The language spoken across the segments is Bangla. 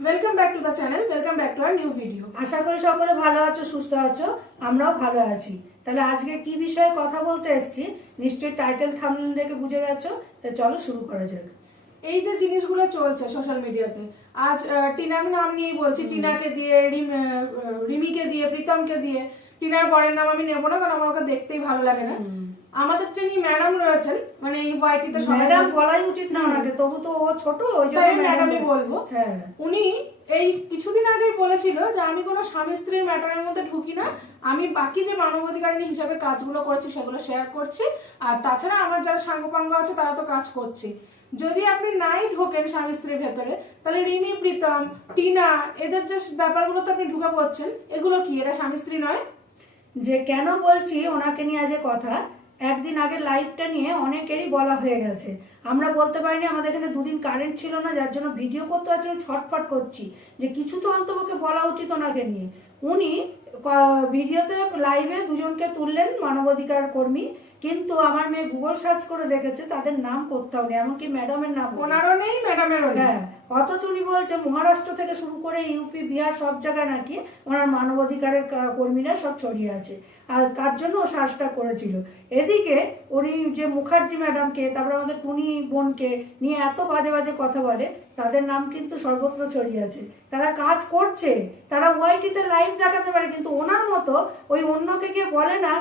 Welcome back to the channel welcome back to our new video আশা করি সকলে ভালো আছো সুস্থ আছো আমরাও ভালো আছি। তাহলে আজকে কি বিষয়ে কথা বলতে এসেছি? নিশ্চয়ই টাইটেল থামনেল দেখে বুঝে গেছো তো চলো শুরু করা যাক। এই যে জিনিসগুলো চলছে সোশ্যাল মিডিয়াতে আজ টিনার নাম নিয়েই বলছি টিনাকে দিয়ে রিমিকে দিয়ে প্রীতমকে দিয়ে। টিনার বরের নাম আমি নেব না কারণ আমার ওকে দেখতেই ভালো লাগে না। আমাদের যিনি ম্যাডাম রয়েছেন মানে এই ওয়াইটিতে ম্যাডাম বলাই উচিত না ওনাকে তবু তো ও ছোট ওই জন্য ম্যাডামই বলব। হ্যাঁ। উনি এই কিছুদিন আগেই বলেছিল যে আমি কোনো স্বামী স্ত্রীর ম্যাটারের মধ্যে ঢুকি না আমি বাকি যে মানবাধিকারিণী হিসাবে কাজগুলো করেছি সেগুলো শেয়ার করছি আর তাছাড়া আমার যারা সাঙ্গপাঙ্গ আছে তারা তো কাজ করছি। যদি আপনি নাই ঢোকেন স্বামী স্ত্রীর ভেতরে তাহলে রিমি প্রীতম টিনা এদের যে ব্যাপারগুলো তো আপনি ঢুকে পড়ছেন এগুলো কি? এরা স্বামী স্ত্রী নয়? যে কেন বলছি ওনাকে নিয়ে আজ কথা একদিন আগে লাইভটা নিয়ে অনেকেরই বলা হয়ে গেছে। আমরা বলতে পারিনি, আমাদের এখানে দুদিন কারেন্ট ছিল না, যার জন্য ভিডিও করতে আছে ছটফট করছি। যে কিছু তো অন্তপক্ষে বলা উচিত ওনাকে নিয়ে। উনি ভিডিওতে লাইভে দুজনকে তুললেন মানবাধিকার কর্মী কিন্তু আমার মেয়ে গুগল সার্চ করে দেখেছে তাদের নাম কোথাও নেই এমনকি ম্যাডামের নাম ওনারও নেই ম্যাডামেরও হ্যাঁ অথচ উনি বলছে মহারাষ্ট্র থেকে শুরু করে ইউপি বিহার সব জায়গায় নাকি ওনার মানবাধিকারের কর্মীরা সব ছড়িয়ে আছে। আর তার জন্য ও সাহসটা করেছিল। এদিকে উনি যে মুখার্জি ম্যাডামকে তারপরে আমাদের টুনি বোনকে নিয়ে এত বাজে বাজে কথা বলে তাদের নাম কিন্তু সর্বত্র ছড়িয়ে আছে। তারা কাজ করছে তারা ওয়াইটিতে লাইভ দেখাতে পারে কিন্তু ওনার মতো ওই অন্যকে গিয়ে বলে না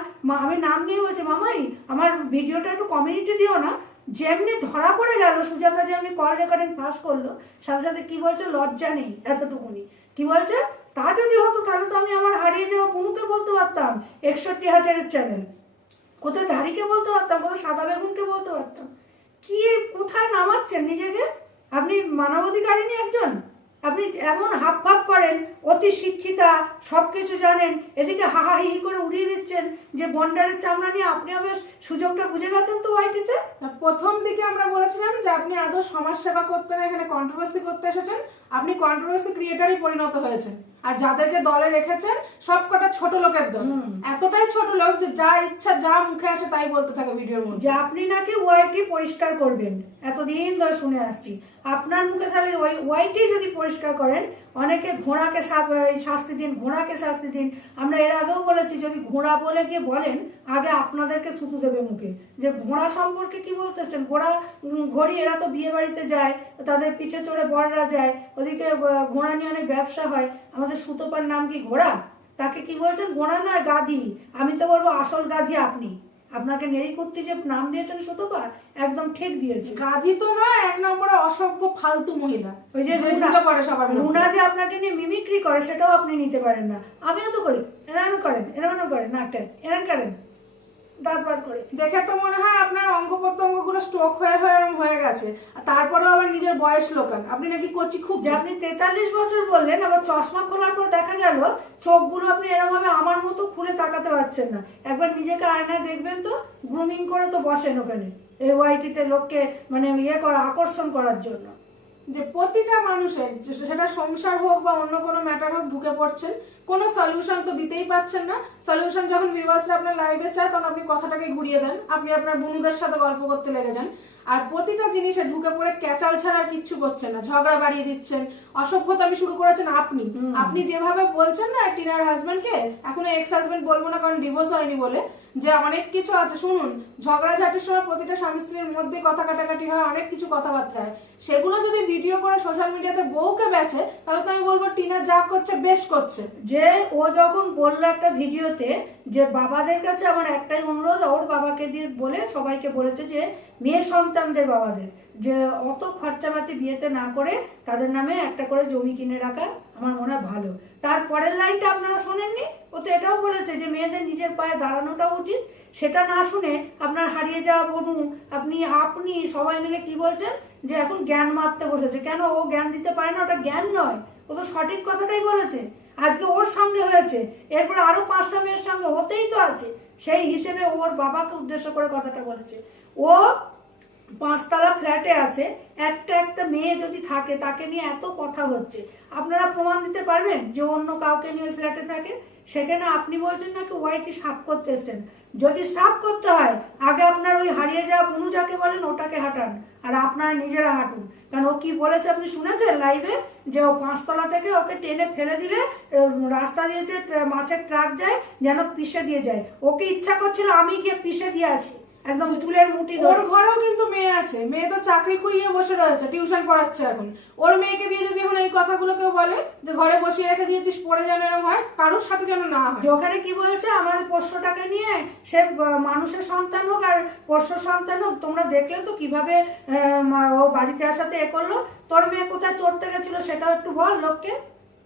আমি নাম নিয়ে বলছি মামাই আমার ভিডিওটা একটু কমিউনিটি দিও না। যেমনি ধরা পড়ে গেল, সুজাতা যেমনি কল রেকর্ডিং পাস করল, সাথে সাথে কি বলছে, লজ্জা নেই এতটুকুনি। কি বলছে? তা যদি হতো তাহলে তো আমি আমার হারিয়ে যাওয়া পুনুকে বলতে পারতাম, একষট্টি হাজারের চ্যানেল কোথায় দাড়িকে বলতে পারতাম, কোথায় সাদা বেগুনকে বলতে পারতাম? কি, কোথায় নামাচ্ছেন নিজেকে? আপনি মানবাধিকারিনী একজন? আপনি এমন হাব ভাব করেন, অতি শিক্ষিতা সব কিছু জানেন, এদিকে হাহা হি হি করে উড়িয়ে দিচ্ছেন যে বন্ডারের চামড়া নিয়ে আপনিও বেশ সুযোগটা বুঝে গেছেন তো ওয়াইটিতে প্রথম দিকে আমরা বলেছিলাম যে আপনি আদৌ সমাজ সেবা করতে না, এখানে কন্ট্রোভার্সি করতে এসেছেন। আপনি কন্ট্রোভার্সি ক্রিয়েটারই পরিণত হয়েছেন। আর যাদেরকে দলে রেখেছেন সব কটা ছোট লোকের দল। এতটাই ছোট লোক যে যা ইচ্ছা যা মুখে আসে তাই বলতে থাকে ভিডিওর মধ্যে। যে আপনি নাকি ওয়াইটি পরিষ্কার করবেন। এতদিন ধরে শুনে আসছি। আপনার মুখে তাহলে ওই ওয়াইটি যদি পরিষ্কার করেন অনেকে ঘোড়াকে শাস্তি দিন ঘোড়াকে শাস্তি দিন। আমরা এর আগেও বলেছি যদি ঘোড়া বলে গিয়ে বলেন আগে আপনাদেরকে থুতু দেবে মুখে। যে ঘোড়া সম্পর্কে কি বলতেছেন ঘোড়া ঘড়ি এরা তো বিয়ে বাড়িতে যায় তাদের পিঠে চড়ে বড়রা যায় ওদিকে ঘোড়া নিয়ে অনেক ব্যবসা হয়। আমাদের সুতোপার নাম কি ঘোড়া? তাকে কি বলছেন? ঘোড়া নয় গাধি। আমি তো বলব আসল গাধি আপনি। আপনাকে নেড়ি করতে যে নাম দিয়েছেন সুতোপা একদম ঠিক দিয়েছে। গাধি তো নয় এক নম্বরে অসভ্য ফালতু মহিলা। ওই যে রুনা-। যে আপনাকে নিয়ে মিমিক্রি করে সেটাও আপনি নিতে পারেন না। আমিও তো করি। এরানো করেন এরানো করেন নাকটেন এরান করেন। করে। দেখে তো মনে হয় আপনার অঙ্গ প্রত্যঙ্গগুলো স্ট্রোক হয়ে হয়ে হয়ে গেছে। আর তারপরেও আবার নিজের বয়স লোকান। আপনি নাকি কচি খুব আপনি তেতাল্লিশ বছর বললেন আবার চশমা খোলার পর দেখা গেল চোখগুলো আপনি এরকমভাবে আমার মতো খুলে তাকাতে পারছেন না। একবার নিজেকে আয়নায় দেখবেন তো গ্রুমিং করে তো বসেন ওখানে এই ওয়াইটিতে লোককে মানে ইয়ে করা আকর্ষণ করার জন্য। যে প্রতিটা মানুষের সেটা সংসার হোক বা অন্য কোনো ম্যাটার হোক ঢুকে পড়ছেন কোনো সলিউশন তো দিতেই পাচ্ছেন না। সলিউশন যখন ভিউয়ার্সরা আপনার লাইভে চায় তখন আপনি কথাটাকে ঘুরিয়ে দেন। আপনি আপনার বন্ধুদের সাথে গল্প করতে লেগে যান। আর প্রতিটা জিনিসে ঢুকে পড়ে ক্যাচাল ছাড়া আর কিচ্ছু করছেন না। ঝগড়া বাড়িয়ে দিচ্ছেন। অসভ্যতা আমি শুরু করেছেন আপনি। আপনি যেভাবে বলছেন না টিনার হাজবেন্ডকে এখন এক্স হাজবেন্ড বলব না কারণ ডিভোর্স হয়নি বলে যে অনেক কিছু আছে। শুনুন, ঝগড়াঝাটির সময় প্রতিটা স্বামী স্ত্রীর মধ্যে কথা কাটাকাটি হয়, অনেক কিছু কথাবার্তা হয়। সেগুলো যদি ভিডিও করে সোশ্যাল মিডিয়াতে বউকে বেচে, তাহলে তো আমি বলব টিনা যা করছে, বেশ করছে। যে ও যখন বলল একটা ভিডিওতে যে বাবাদের কাছে আমার একটাই অনুরোধ, ওর বাবাকে দিয়ে বলে, সবাইকে বলেছে যে মেয়ে সন্তানদের বাবাদের, যে অত খরচাপাতি বিয়েতে না করে তাদের নামে একটা করে জমি কিনে রাখা আমার মনে হয় ভালো। তারপরের লাইনটা আপনারা শোনেননি? ও তো এটাও বলেছে যে মেয়েদের নিজের পায়ে দাঁড়ানোটা উচিত। সেটা না শুনে আপনার হারিয়ে যাওয়া বনু, আপনি আপনি সবাই মিলে কি বলছেন? যে এখন জ্ঞান মারতে বসেছে। কেন ও জ্ঞান দিতে পারে না? ওটা জ্ঞান নয়। ও তো সঠিক কথাটাই বলেছে। আজকে ওর সঙ্গে হয়েছে। এরপর আরও পাঁচটা মেয়ের সঙ্গে হতেই তো আছে। সেই হিসেবে ওর বাবাকে উদ্দেশ্য করে কথাটা বলেছে। ও পাঁচতলা ফ্ল্যাটে আছে, একটা একটা মেয়ে যদি থাকে, তাকে নিয়ে এত কথা হচ্ছে। আপনারা প্রমাণ দিতে পারবেন যে অন্য কাউকে নিয়ে ফ্ল্যাটে থাকে? সেখানে আপনি বলছেন নাকি ওয়াইটি সাফ করতে এসছেন। যদি সাফ করতে হয়, আগে আপনার ওই হারিয়ে যাওয়া বুনু যাকে বলেন, ওটাকে হাঁটান আর আপনারা নিজেরা হাঁটুন। কারণ ও কি বলেছে আপনি শুনেছেন লাইভে যে ও পাঁচতলা থেকে ওকে টেনে ফেলে দিলে রাস্তা দিয়েছে মাছের ট্রাক যায়, যেন পিষে দিয়ে যায়। ওকে ইচ্ছা করছিল আমি গিয়ে পিষে দিয়ে আসি। একদম চুলের মুঠি ওর ঘরেও কিন্তু মেয়ে আছে। মেয়ে তো চাকরি খুইয়ে বসে রয়েছে টিউশন পড়াচ্ছে এখন। ওর মেয়েকে দিয়ে যদি এখন এই কথাগুলো কেউ বলে যে ঘরে বসিয়ে রেখে দিয়েছিস পড়ে যেন এরকম হয় কারোর সাথে যেন না হয়। ওখানে কি বলছে আমাদের পোষ্যটাকে নিয়ে সে মানুষের সন্তান হোক আর পোষ্য সন্তান হোক তোমরা দেখলে তো কীভাবে ও বাড়িতে আসাতে এ করল। তোর মেয়ে কোথায় চড়তে গেছিল সেটাও একটু বল লোককে।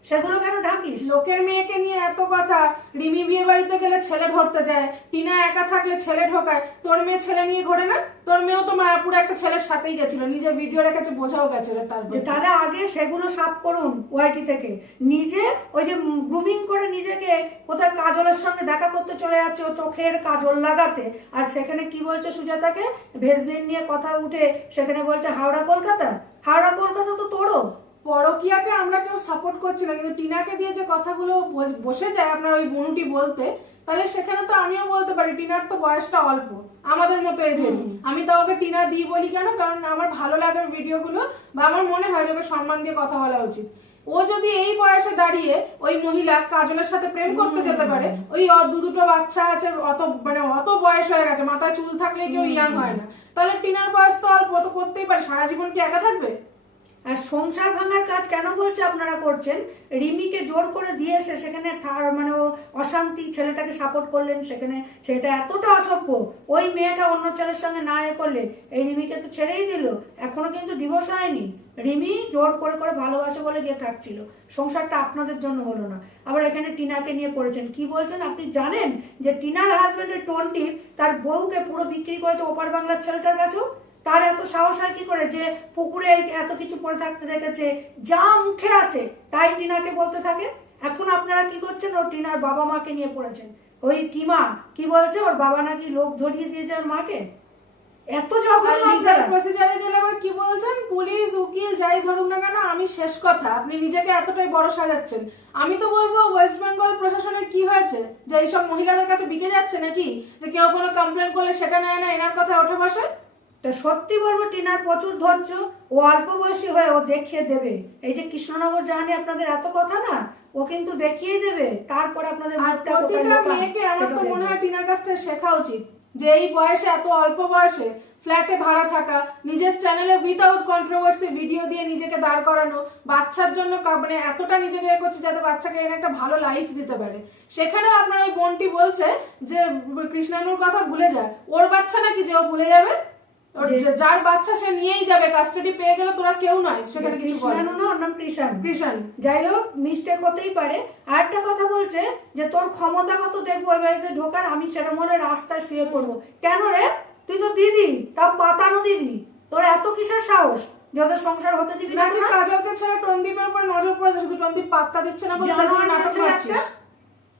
সেগুলো কেন ঢাকিস লোকের মেয়েকে নিয়ে এত কথা। রিমি বিয়ে বাড়িতে গেলে ছেলে ধরতে যায়। টিনা একা থাকলে ছেলে ঢোকায় তোর মেয়ে ছেলে নিয়ে ঘোরে না? তোর মেয়েও তো মায়াপুরে একটা ছেলের সাথেই গেছিল। নিজে ভিডিও রেখেছে বোঝাও গেছিল তারপর। তাহলে আগে সেগুলো সাফ করুন ওয়াইটি থেকে। নিজে ওই যে গ্রুমিং করে নিজেকে কোথায় কাজলের সঙ্গে দেখা করতে চলে যাচ্ছে ও চোখের কাজল লাগাতে। আর সেখানে কি বলছে সুজাতাকে? ভেজলিন নিয়ে কথা উঠে সেখানে বলছে হাওড়া কলকাতা? হাওড়া কলকাতা তো তোরও? পরকিয়াকে আমরা কেউ সাপোর্ট করছি না কিন্তু টিনাকে দিয়ে যে কথাগুলো বসে যায় আপনার ওই বনুটি বলতে তাহলে সেখানে তো আমিও বলতে পারি টিনার তো বয়সটা অল্প আমাদের মতো এজেরই আমি তো ওকে টিনা দিই বলি কেন? কারণ আমার ভালো লাগার ভিডিওগুলো বা আমার মনে হয় যে ওকে সম্মান দিয়ে কথা বলা উচিত। ও যদি এই বয়সে দাঁড়িয়ে ওই মহিলা কাজলের সাথে প্রেম করতে যেতে পারে ওই দু দুটো বাচ্চা আছে অত মানে অত বয়স হয়ে গেছে মাথায় চুল থাকলে কেউ ইয়াং হয় না। তাহলে টিনার বয়স তো অল্প তো করতেই পারে সারা জীবন কি একা থাকবে? আর সংসার ভাঙার কাজ কেন বলছে আপনারা করছেন? রিমিকে জোর করে দিয়েছে সেখানে থা- মানে অশান্তি, ছেলেটাকে সাপোর্ট করলেন সেখানে, সেটা এতটা অসভ্য। ওই মেয়েটা অন্য ছেলের সঙ্গে না এ করলে, এই রিমিকে তো ছেড়েই দিল। এখনও কিন্তু ডিভোর্স হয়নি। রিমি জোর করে করে ভালোবাসে বলে গিয়ে থাকছিল। সংসারটা আপনাদের জন্য হলো না। আবার এখানে টিনাকে নিয়ে পড়েছেন। কি বলছেন আপনি জানেন? যে টিনার হাজবেন্ডের টোনটি তার বউকে পুরো বিক্রি করেছে ওপার বাংলার ছেলেটার কাছেও? তার এত সাহস হয় কি করে যে পুকুরে এত কিছু পড়ে থাকতে দেখেছে? যা মুখে আসে তাই টিনাকে বলতে থাকে। এখন আপনারা কি করছেন? ও টিনার বাবা মাকে নিয়ে পড়েছেন। ওই কিমা কি বলছে? ওর বাবা নাকি লোক ধরিয়ে দিয়েছে ওর মাকে? এত জঘন্য লিগাল প্রসিজারে গেলে আবার কি বলছেন? পুলিশ উকিল যাই ধরুক না কেন আমি শেষ কথা। আপনি নিজেকে এতটাই বড় সাজাচ্ছেন। আমি তো বলব ওয়েস্ট বেঙ্গল প্রশাসনের কি হয়েছে? যে এইসব মহিলাদের কাছে বিকে যাচ্ছে নাকি? যে কেউ কোনো কমপ্লেন করলে সেটা নেয় না এনার কথা ওঠে বসে? তো সত্যি বলব টিনার প্রচুর ধৈর্য ও অল্প বয়সী হয়ে ও দেখিয়ে দেবে। এই যে কৃষ্ণনগর জাহানি আপনাদের এত কথা না ও কিন্তু দেখিয়ে দেবে তারপর আপনাদের প্রতিটা মেয়েকে আমার তো মনে হয় টিনার কাছ থেকে শেখা উচিত যে এই বয়সে এত অল্প বয়সে ফ্ল্যাটে ভাড়া থাকা নিজের চ্যানেলে উইদাউট কন্ট্রোভার্সি ভিডিও দিয়ে নিজেকে দাঁড় করানো বাচ্চার জন্য মানে এতটা নিজেকে এ করছে যাতে বাচ্চাকে এনে একটা ভালো লাইফ দিতে পারে। সেখানেও আপনার ওই বোনটি বলছে যে কৃষ্ণানুর কথা ভুলে যায় ওর বাচ্চা নাকি যে ও ভুলে যাবে? যার বাচ্চা সে নিয়েই যাবে কাস্টাডি পেয়ে গেলে তোরা কেউ নয় সেখানে কিছু বলে না ওর নাম কৃষাণু কৃষাণ যাই হোক মিস্টেক হতেই পারে। আর একটা কথা বলছে যে তোর ক্ষমতা কত দেখব ওই বাড়িতে ঢোকার? আমি সেরকম হলে রাস্তায় শুয়ে করব কেন রে? তুই তো দিদি তাও পাতানো দিদি। তোর এত কিসের সাহস? যে ওদের সংসার হতে দিবি না? কাজলকে ছেড়ে টন্দীপের উপর নজর পড়েছে? শুধু টন্দীপ পাত্তা দিচ্ছে না বলে নাটক করছিস?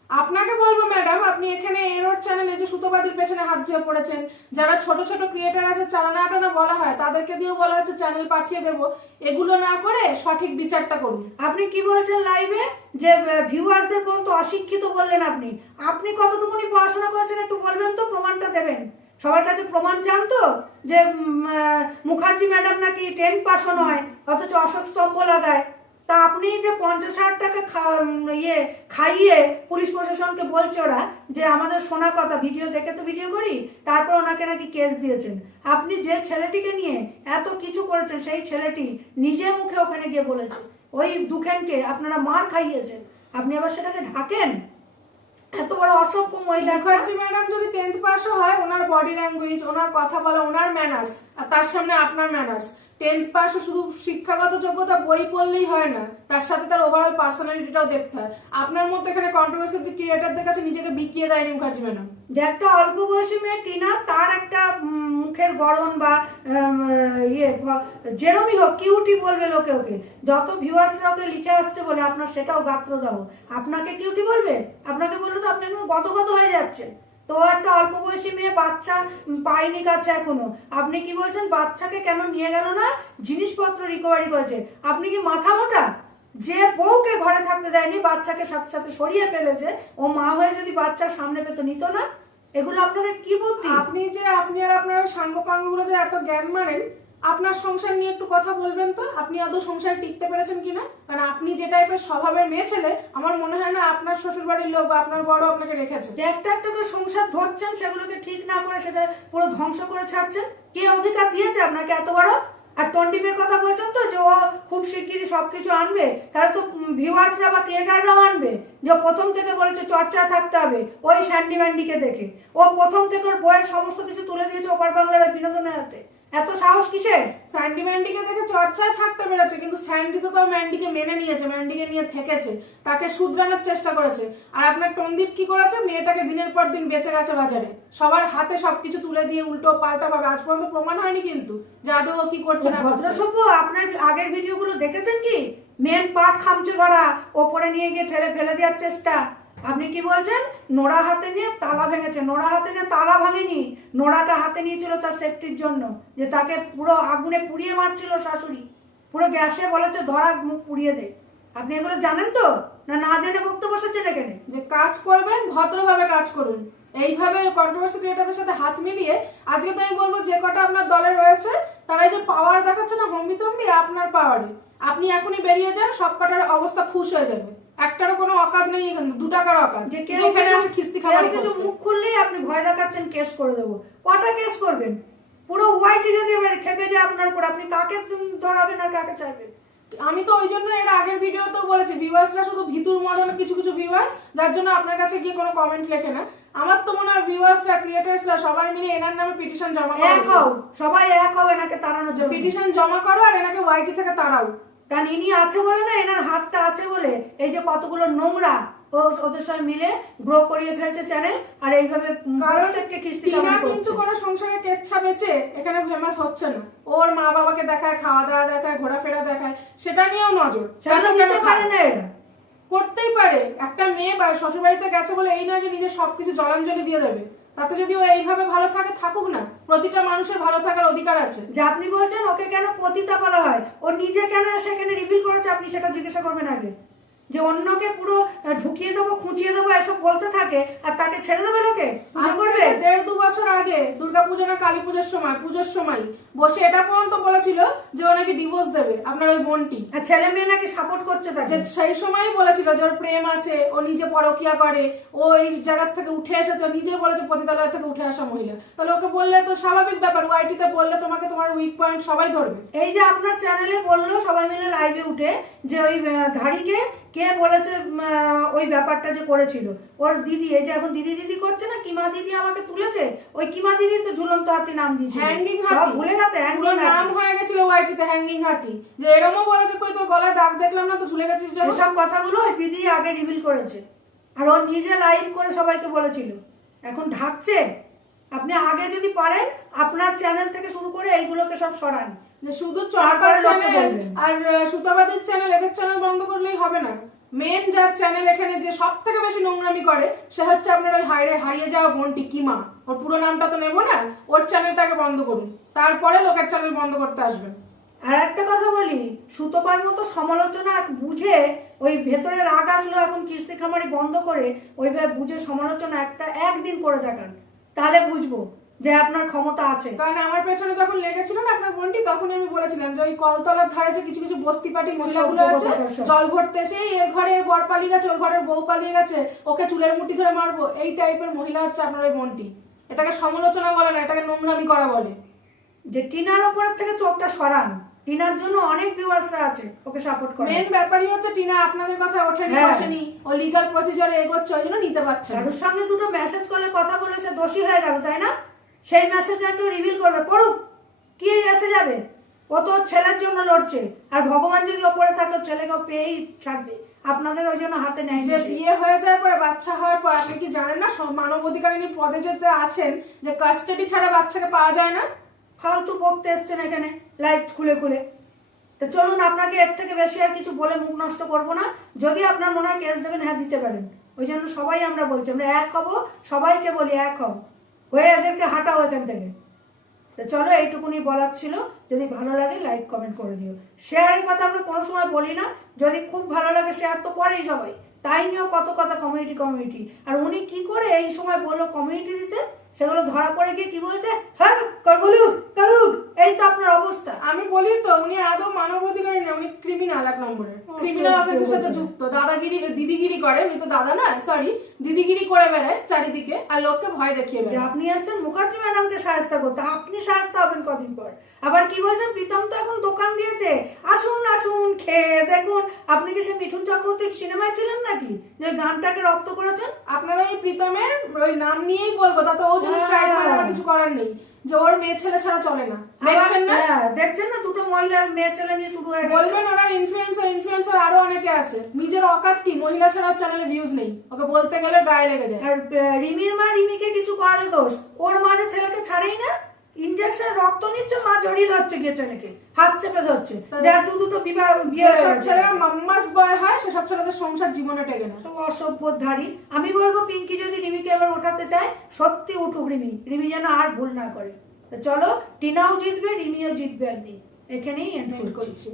আপনাকে বলব ম্যাডাম আপনি এখানে এরোর চ্যানেলে যে সুতোবাদীর পেছনে হাত ধুয়ে পড়েছেন, যারা ছোট ছোট ক্রিয়েটার আছে চালানা আটানা বলা হয়, তাদেরকে দিয়েও বলা হচ্ছে চ্যানেল পাঠিয়ে দেবো। এগুলো না করে সঠিক বিচারটা করুন। আপনি কি বলছেন লাইভে যে ভিউয়ার্সদের পর্যন্ত অশিক্ষিত বললেন আপনি। আপনি কতটুকুনি পড়াশোনা করেছেন একটু বলবেন তো, প্রমাণটা দেবেন। সবার কাছে প্রমাণ চান তো, যে মুখার্জি ম্যাডাম নাকি টেন পাশও নয়, অথচ অশোক স্তম্ভ লাগায়। তা আপনি যে পঞ্চাশ হাজার টাকা ইয়ে খাইয়ে পুলিশ প্রশাসনকে বলছে ওরা যে আমাদের শোনা কথা, ভিডিও দেখে তো ভিডিও করি, তারপর ওনাকে নাকি কেস দিয়েছেন। আপনি যে ছেলেটিকে নিয়ে এত কিছু করেছেন, সেই ছেলেটি নিজে মুখে ওখানে গিয়ে বলেছে, ওই দুখেনকে আপনারা মার খাইয়েছেন, আপনি আবার সেটাকে ঢাকেন? এত বড় অসভ্য মহিলা। মুখার্জি ম্যাডাম যদি টেন্থ পাসও হয়, ওনার বডি ল্যাঙ্গুয়েজ ওনার কথা বলা, ওনার ম্যানার্স আর তার সামনে আপনার ম্যানার্স টেন্থ পাসও শুধু শিক্ষাগত যোগ্যতা বই পড়লেই হয় না, তার সাথে তার ওভারঅল পার্সোনালিটিটাও দেখতে হয়। আপনার মতো এখানে কন্ট্রোভার্সি ক্রিয়েটারদের কাছে নিজেকে বিকিয়ে দেয়নি মুখার্জি ম্যাডাম। যে একটা অল্প বয়সী মেয়ে টিনা, তার একটা মুখের গড়ন বা ইয়ে যেরমই হোক, কিউটি বলবে লোকে ওকে। যত ভিউয়ার্সরা ওকে লিখে আসছে বলে আপনার সেটাও গাত্র দাও। আপনাকে কিউটি বলবে? আপনাকে বললে তো আপনি একদম গত গত হয়ে যাচ্ছেন তো একটা অল্প বয়সী মেয়ে বাচ্চা পায়নি কাছে এখনও। আপনি কি বলছেন? বাচ্চাকে কেন নিয়ে গেল না? জিনিসপত্র রিকভারি করেছে। আপনি কি মাথা মোটা? যে বউকে ঘরে থাকতে দেয়নি, বাচ্চাকে সাথে সাথে সরিয়ে ফেলেছে, ও মা হয়ে যদি বাচ্চার সামনে পেতো নিত না? এগুলো আপনাদের কি বুদ্ধি? আপনি যে, আপনি আর আপনার সাঙ্গ পাঙ্গগুলো যে এত জ্ঞান মারেন আপনার সংসার নিয়ে একটু কথা বলবেন তো? আপনি আদৌ সংসারে টিকতে পেরেছেন কিনা? কারণ আপনি যে টাইপের স্বভাবের মেয়ে ছেলে, আমার মনে হয় না আপনার শ্বশুর বাড়ির লোক বা আপনার বড় আপনাকে রেখেছে। একটা একটা করে সংসার ধরছেন, সেগুলোকে ঠিক না করে সেটা পুরো ধ্বংস করে ছাড়ছেন। কে অধিকার দিয়েছে আপনাকে এত বড়? আর টন্ডিপের কথা বলছেন তো যে ও খুব শিগগিরই সবকিছু আনবে। তাহলে তো ভিউয়ার্সরা বা ক্রিয়েটাররাও আনবে। যে প্রথম থেকে বলেছে চর্চা থাকতে হবে, ওই স্যান্ডি ম্যান্ডিকে দেখে। ও প্রথম থেকে ওর বইয়ের সমস্ত কিছু তুলে দিয়েছে ওপার বাংলার ওই বিনোদনের হাতে। এত সাহস কিসের? স্যান্ডি ম্যান্ডিকে দেখে চর্চায় থাকতে পেরেছে কিন্তু স্যান্ডি তো তাও ম্যান্ডিকে মেনে নিয়েছে ম্যান্ডিকে নিয়ে থেকেছে তাকে শুধরানোর চেষ্টা করেছে। আর আপনার টন্দীপ কি করেছে? মেয়েটাকে দিনের পর দিন বেঁচে গেছে বাজারে। সবার হাতে সবকিছু তুলে দিয়ে উল্টো পাল্টা ভাবে আজ পর্যন্ত প্রমাণ হয়নি কিন্তু। যে আদৌ ও কি করছে না। ভদ্রসভ্য আপনার আগের ভিডিওগুলো দেখেছেন কি? মেন পাট খামচে ধরা ওপরে নিয়ে গিয়ে ঠেলে ফেলে দেওয়ার চেষ্টা। আপনি কি বলছেন? নোড়া হাতে নিয়ে তালা ভেঙেছে। নোড়া হাতে নিয়ে তালা ভাঙেনি। নোড়াটা হাতে নিয়েছিল তার সেফটির জন্য। যে তাকে পুরো আগুনে পুড়িয়ে মারছিল শাশুড়ি। পুরো গ্যাসে বলেছে, ধরা মুখ পুড়িয়ে দে। আপনি এগুলো জানেন তো? না না জেনে বক্তব্য বসেছেন এখানে? যে কাজ করবেন, ভদ্রভাবে কাজ করুন। এইভাবে কন্ট্রোভার্সি ক্রিয়েটারদের সাথে হাত মিলিয়ে আজকে তো আমি বলব, যে কটা আপনার দলে রয়েছে, তারা যে পাওয়ার দেখাচ্ছে না, হম্বিতম্বি, আপনার পাওয়ারে আপনি এখনই বেরিয়ে যান, সব কটার অবস্থা ফুস হয়ে যাবে। একটারও কোনো অকাজ নেই এখানে দু টাকার অকাজ যে কেউ যেখানে আসে খিস্তি খাবার কিছু মুখ খুললেই আপনি ভয় দেখাচ্ছেন কেস করে দেবো। কটা কেস করবেন? পুরো ওয়াইটি যদি এবার খেপে যায় আপনার উপর আপনি কাকে ধরাবেন আর কাকে চাইবেন? আমি তো ওই জন্য এর আগের ভিডিওতেও বলেছি ভিউয়ার্সরা শুধু ভিতুর মডেল কিছু কিছু ভিউয়ার্স যার জন্য আপনার কাছে গিয়ে কোনো কমেন্ট লেখে না। আমার তো মনে হয় ভিউয়ার্সরা ক্রিয়েটার্সরা সবাই মিলে এনার নামে পিটিশন জমা করো সবাই এক হও এনাকে তাড়ানোর জন্য। পিটিশন জমা করো আর এনাকে ওয়াইটি থেকে তাড়াও। কারণ ইনি আছে বলে না এনার হাতটা আছে বলে। এই যে কতগুলো নোংরা ও ওদের সঙ্গে মিলে গ্রো করিয়ে ফেলছে চ্যানেল আর এইভাবে প্রত্যেককে কিস্তি কিন্তু কোনো সংসারে কেচ্ছা বেচে এখানে ফেমাস হচ্ছে না। ওর মা বাবাকে দেখায় খাওয়া দাওয়া দেখায় ঘোরাফেরা দেখায় সেটা নিয়েও নজর। সেটা নিতে পারে না এরা? করতেই পারে। একটা মেয়ে বা শ্বশুর বাড়িতে গেছে বলে এই নয় যে নিজের সবকিছু জলাঞ্জলি দিয়ে দেবে। তাতে যদি ও এইভাবে ভালো থাকে, থাকুক না। প্রতিটা মানুষের ভালো থাকার অধিকার আছে। যে আপনি বলছেন, ওকে কেন পতিতা বলা হয়? ও নিজে কেন সেখানে রিভিল করেছে? আপনি সেটা জিজ্ঞাসা করবেন আগে। যে অন্যকে পুরো ঢুকিয়ে দেবো খুঁচিয়ে দেবো এসব বলতে থাকে আর তাকে ছেড়ে দেবে লোকে? পুজো করবে? দেড় দু বছর আগে দুর্গাপুজো না কালী পুজোর সময় পুজোর সময় বসে এটা পর্যন্ত বলেছিল যে ও নাকি ডিভোর্স দেবে আপনার ওই বোনটি। আর ছেলে মেয়ে নাকি সাপোর্ট করছে তাকে? সেই সময়ই বলেছিল যে ওর প্রেম আছে ও নিজে পরকিয়া করে ও এই জায়গার থেকে উঠে এসেছে নিজে বলেছে পতিতালয় থেকে উঠে আসা মহিলা। তাহলে ওকে বললে তো স্বাভাবিক ব্যাপার ওয়াইটিতে বললে তোমাকে তোমার উইক পয়েন্ট সবাই ধরবে। এই যে আপনার চ্যানেলে বলল সবাই মিলে লাইভে উঠে যে ওই ধাড়িকে কে বলেছে ওই ব্যাপারটা যে করেছিল? ওর দিদি এই যে এখন দিদি দিদি করছে না কিমা দিদি আমাকে তুলেছে? ওই কিমা দিদি তো ঝুলন্ত হাতি নাম দিয়েছিল। হ্যাঙ্গিং সব হাতি। ভুলে গেছে হ্যাঙ্গিং নাম হয়ে গেছিল ওয়াইটিতে হ্যাঙ্গিং হাতি। যে এরমও বলেছে কই তোর গলায় দাগ দেখলাম না তো ঝুলে গেছিস যখন? এসব কথাগুলো ওই দিদি আগে রিভিল করেছে। আর ও নিজে লাইভ করে সবাইকে বলেছিল। এখন ঢাকছে আপনি আগে যদি পারেন আপনার চ্যানেল থেকে শুরু করে এইগুলোকে সব সরান। যে শুধু তারপরে চরপার চ্যানেল আর সুতাবাদের চ্যানেল এদের চ্যানেল বন্ধ করলেই হবে না। মেন যার চ্যানেল এখানে যে সব থেকে বেশি নোংরামি করে সে হচ্ছে আপনার ওই হারিয়ে হারিয়ে যাওয়া বোনটি কিমা। ওর পুরো নামটা তো নেব না ওর চ্যানেলটাকে বন্ধ করুন। তারপরে লোকের চ্যানেল বন্ধ করতে আসবেন। আর একটা কথা বলি সুতোপার মতো সমালোচনা বুঝে ওই ভেতরে রাগ আসলো এখন কিস্তি খামারি বন্ধ করে ওইভাবে বুঝে সমালোচনা একটা একদিন করে দেখান। তাহলে বুঝব। যে আপনার ক্ষমতা আছে। কারণ আমার পেছনে যখন লেগেছিল না আপনার বোনটি তখন আমি বলেছিলাম যে ওই কলতলার ধারে যে কিছু কিছু বস্তি পাটি মহিলাগুলো আছে জল ভরতে সেই এর ঘরে বর পালিয়ে গেছে ওর ঘরের বউ পালিয়ে গেছে ওকে চুলের মুঠি ধরে মারবো এই টাইপের মহিলা হচ্ছে আপনার ওই বোনটি। এটাকে সমালোচনা বলে না এটাকে নোংরামি করা বলে। যে টিনার ওপরের থেকে চোখটা সরান। টিনার জন্য অনেক ভিউয়ার্সরা আছে ওকে সাপোর্ট করে মেন ব্যাপারই হচ্ছে টিনা আপনাদের কথা ওঠেনি হ্যাঁ। বসেনি। ও লিগাল প্রসিজারে এগোচ্ছে ওই জন্য নিতে পারছে কারোর সঙ্গে দুটো মেসেজ করলে কথা বলে সে দোষী হয়ে গেল তাই না? সেই মেসেজটা কেউ রিভিল করবে। করুক কি এসে যাবে? ও তো ছেলের জন্য লড়ছে। আর ভগবান যদি ওপরে থাকে ছেলেকেও পেয়েই ছাড়বে আপনাদের ওই জন্য হাতে নেয় যে বিয়ে হয়ে যাওয়ার পরে বাচ্চা হওয়ার পর আপনি কি জানেন না মানব অধিকারিণী পদে যেতে আছেন যে কাস্টাডি ছাড়া বাচ্চাকে পাওয়া যায় না? ফালতু বকতে এসছেন এখানে লাইট খুলে খুলে। তো চলুন আপনাকে এর থেকে বেশি আর কিছু বলে মুখ নষ্ট করব না। যদি আপনার মনে হয় কেস দেবেন হ্যাঁ দিতে পারেন। ওই জন্য সবাই আমরা বলছি আমরা এক হব সবাইকে বলি এক হব হয়ে এদেরকে হাঁটাও এখান থেকে। তো চলো এইটুকুনি বলার ছিল। যদি ভালো লাগে লাইক কমেন্ট করে দিও। শেয়ারের কথা আমরা কোনো সময় বলি না। যদি খুব ভালো লাগে শেয়ার তো করেই সবাই। তাই নিয়েও কত কথা কমিউনিটি কমিউনিটি আর উনি কি করে এই সময় বলল কমিউনিটি দিতে? সেগুলো ধরা পড়ে গিয়ে কি বলছে? হ্যাঁ করবলুক করুক এই তো আপনার অবস্থা। আমি বলি তো উনি আদৌ মানবাধিকারী না উনি ক্রিমিনাল এক নম্বরে। ক্রিমিনাল সাথে যুক্ত। দাদাগিরি দিদিগিরি করে উনি তো দাদা না সরি দিদিগিরি করে বেড়ায় চারিদিকে আর লোককে ভয় দেখিয়ে বেড়ায়। আপনি আসছেন মুখার্জি ম্যাডামকে সাহায্য করতে। আপনি সাহায্য হবেন কদিন পর। আবার কি বলছেন? প্রীতম তো এখন দোকান দিয়েছে। আসুন আসুন খেয়ে দেখুন। আপনি কি সে মিঠুন চক্রবর্তীর সিনেমায় ছিলেন নাকি? যে গানটাকে রপ্ত করেছেন? আপনারা এই প্রীতমের ওই নাম নিয়েই বলব তাতে ও যদি স্ট্রাইক করে আমার কিছু করার নেই। যে ওর মেয়ে ছেলে ছাড়া চলে না। দেখছেন না? হ্যাঁ, দেখছেন না? দুটো মহিলা মেয়ে ছেলে নিয়ে শুরু হয়ে বলবেন ওরা ইনফ্লুয়েন্সার ইনফ্লুয়েন্সার আরও অনেকে আছে। নিজের অকাত কি? মহিলা ছাড়া চ্যানেলে ভিউজ নেই। ওকে বলতে গেলে গায়ে লেগে যায়। আর রিমির মা রিমিকে কিছু করালে দোষ। ওর মা যে ছেলেকে ছাড়েই না ইনজেকশন রক্ত নিচ্ছে মা জড়িয়ে ধরছে গিয়ে ছেলেকে হাত চেপে ধরছে। যার দু দুটো বিবাহ বিয়ে ছেলেরা মাম্মাস বয় হয় সেসব ছেলেদের সংসার জীবনে টেকে না। অসভ্য অসভ্যধারী। আমি বলব পিঙ্কি যদি রিমিকে এবার ওঠাতে চায় সত্যি উঠুক রিমি। রিমি যেন আর ভুল না করে। চলো টিনাও জিতবে রিমিও জিতবে একদিন। এখানেই এন্ড করছি।